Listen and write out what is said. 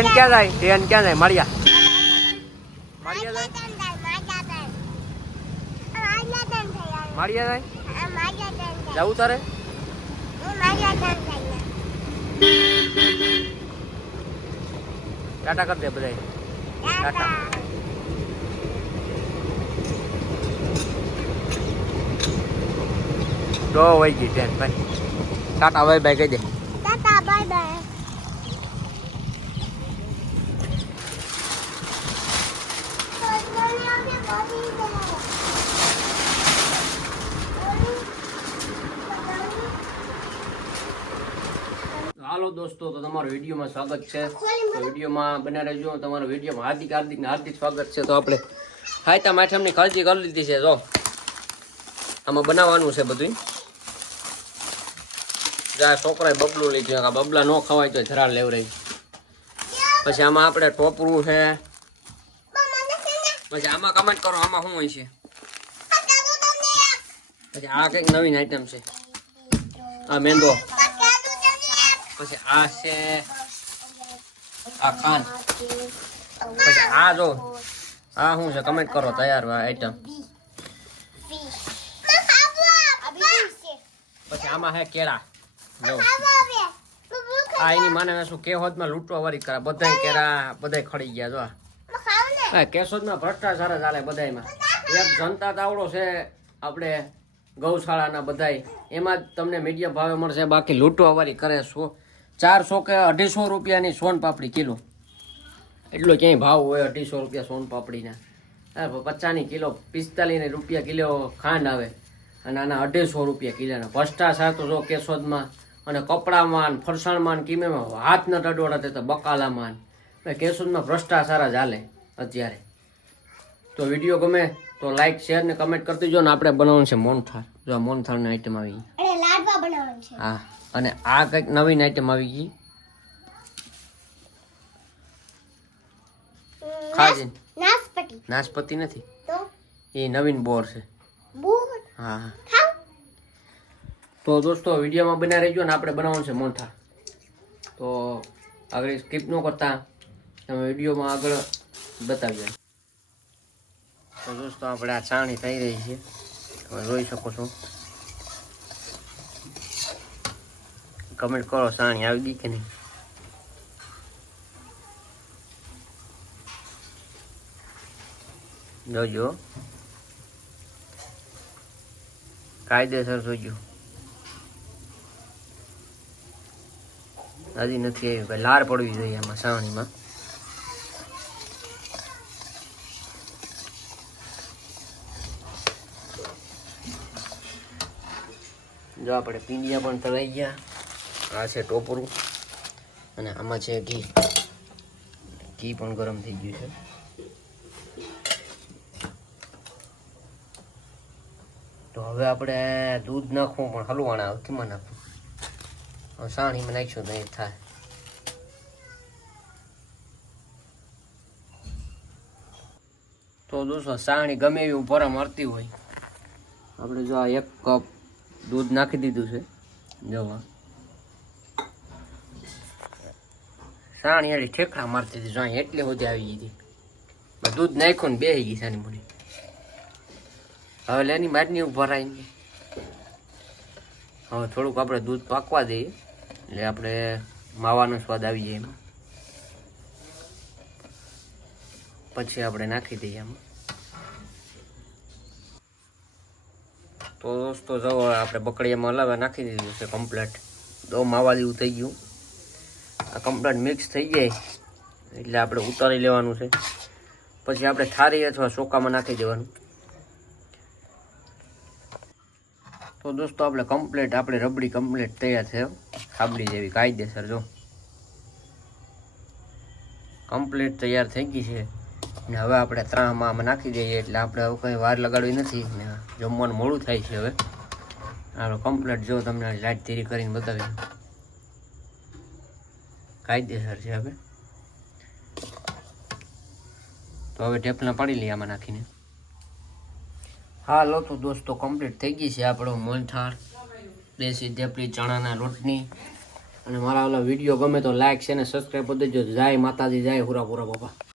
Train ક્યાં જાય? Train ક્યાં જાય? મળ્યા. જવું તારે? ટાટા કરી દે બધા ટાટા. દો વહી ગઈ ટ્રેન ભાઈ. ટાટા ભાઈ ભાઈ કહી દે. હાલો દોસ્તો તો તમારો વિડીયોમાં સ્વાગત છે. તો વિડીયોમાં બને રહેજો. તમારો વિડીયોમાં હાર્દિક હાર્દિક હાર્દિક સ્વાગત છે. તો આપણે ખાયતા માઠમની ખરીદી કરી લીધી છે જો. આમાં બનાવવાનું છે બધું જ્યાં છોકરાએ બબલું લીધું આ બબલા ન ખવાય તો જરા લેવરાય. પછી આમાં આપણે ટોપરું છે પછી આમાં કમેન્ટ કરો, આમાં શું હોય છે? પછી આ કંઈક નવીન આઈટમ છે. આ મેંદો. પછી આ છે આ ખાન પછી આ જો, આ શું છે? કમેન્ટ કરો તૈયાર આઈટમ પછી આમાં છે કેળા. જો. આ એની માને શું કેહોદમાં લૂંટવા વાળી કરે. બધાય કેળા, બધાય ખડી ગયા, જો. હા કેશોદમાં ભ્રષ્ટાચાર જ ચાલે બધાયમાં. એક જનતા તાવડો છે આપણે ગૌશાળાના બધાય. એમાં જ તમને મીડિયમ ભાવે મળશે, બાકી લૂંટવા વાળી કરે સો ચારસો કે અઢીસો રૂપિયાની સોન પાપડી કિલો. એટલો ક્યાંય ભાવ હોય અઢીસો રૂપિયા સોન પાપડીના. પચાસની કિલો, પિસ્તાલીસ રૂપિયા કિલો ખાંડ આવે. અને આના અઢીસો રૂપિયા કિલોના. ભ્રષ્ટાચાર તો જો કેશોદમાં અને કપડામાં ફરસાણમાં કિમેમાં, હાથ ન ટડોળા તે તો બકાલામાં કેશોદમાં ભ્રષ્ટાચાર જ હાલે. અત્યારે. તો વીડિયો ગમે તો લાઈક શેર ને કમેન્ટ કરી દેજો ને આપણે બનાવવાનું છે મોનથાળ. જો આ મોનથાળની આઈટમ આવી ગઈ. હા અને આ કંઈક નવીન આઈટમ આવી ગઈ. ખાજી. નાસપતિ. નાશપતિ નથી. એ નવીન બોર છે. હા હા. તો દોસ્તો વિડીયોમાં બના રહેજો ને આપણે બનાવવાનું છે મોનથાળ. તો આગળ સ્કીપ ન કરતા. તમે વિડીયોમાં આગળ બતાવીએ તો દોસ્તો, આપણે આ છાણી થઈ રહી છે. તમે જોઈ શકો છો. કમેન્ટ કરો છાણી આવી ગઈ કે નહીં. જોજો. કાયદેસર જોજો. હજી નથી આવ્યું લાર પડવી જોઈએ આમાં સાવણીમાં જો આપણે પીંડિયા પણ તળાઈ ગયા. આ છે ટોપરું. અને આમાં છે ઘી. ઘી પણ ગરમ થઈ ગયું છે. તો હવે આપણે દૂધ નાખવું, પણ હલવાણા કેમાં નાખવું. સાણીમાં નાખીશું તો એ થાય. તો દોસ્તો, સાણી ગમે એવું ભરા મળતી હોય. આપણે જો આ એક કપ દૂધ નાખી દીધું છે. જોવા સાણી એડી ઠેકડા મારતી હતી સાણી એટલી સુધી આવી ગઈ હતી. દૂધ નાખ્યું ને ગઈ સાની મોડી. હવે લેની માટની ઉપર હવે થોડુંક આપણે દૂધ પાકવા દઈએ. એટલે આપણે માવાનો સ્વાદ આવી જાય એમાં. પછી આપણે નાખી દઈએ આમાં તો દોસ્તો, જો આપણે બકડીયામાં હલાવે નાખી દીધું છે કમ્પ્લેટ દો માવા જેવું થઈ ગયું. આ કમ્પ્લેટ મિક્સ થઈ જાય. એટલે આપણે ઉતારી લેવાનું છે. પછી આપણે થારી અથવા ચોકામાં નાખી દેવાનું. તો દોસ્તો, આપણે કમ્પ્લેટ આપણે રબડી કમ્પ્લેટ તૈયાર છે. ખાબડી જેવી કાયદેસર, જો. કમ્પ્લેટ તૈયાર થઈ ગઈ છે. ને હવે આપણે ત્રામાં આમાં નાખી દઈએ એટલે આપણે હવે કંઈ વાર લગાડવી નથી ને જમવાનું મોડું થાય છે હવે. આપણે કમ્પ્લેટ જો તમને લાઇટ ધીરી કરીને બતાવી કાયદેસર છે હવે. તો હવે ઢેપલા પાડી લઈએ આમાં નાખીને. હાલો, તો દોસ્તો કમ્પ્લીટ થઈ ગઈ છે આપણો મોલથાળ, દેશી ઢેપલી ચણાના લોટની અને મારા ઓલા વીડિયો ગમે તો લાઈક છે ને સબસ્ક્રાઈબ કરી દેજો. જય માતાજી, જય હુરા પૂરા બાપા.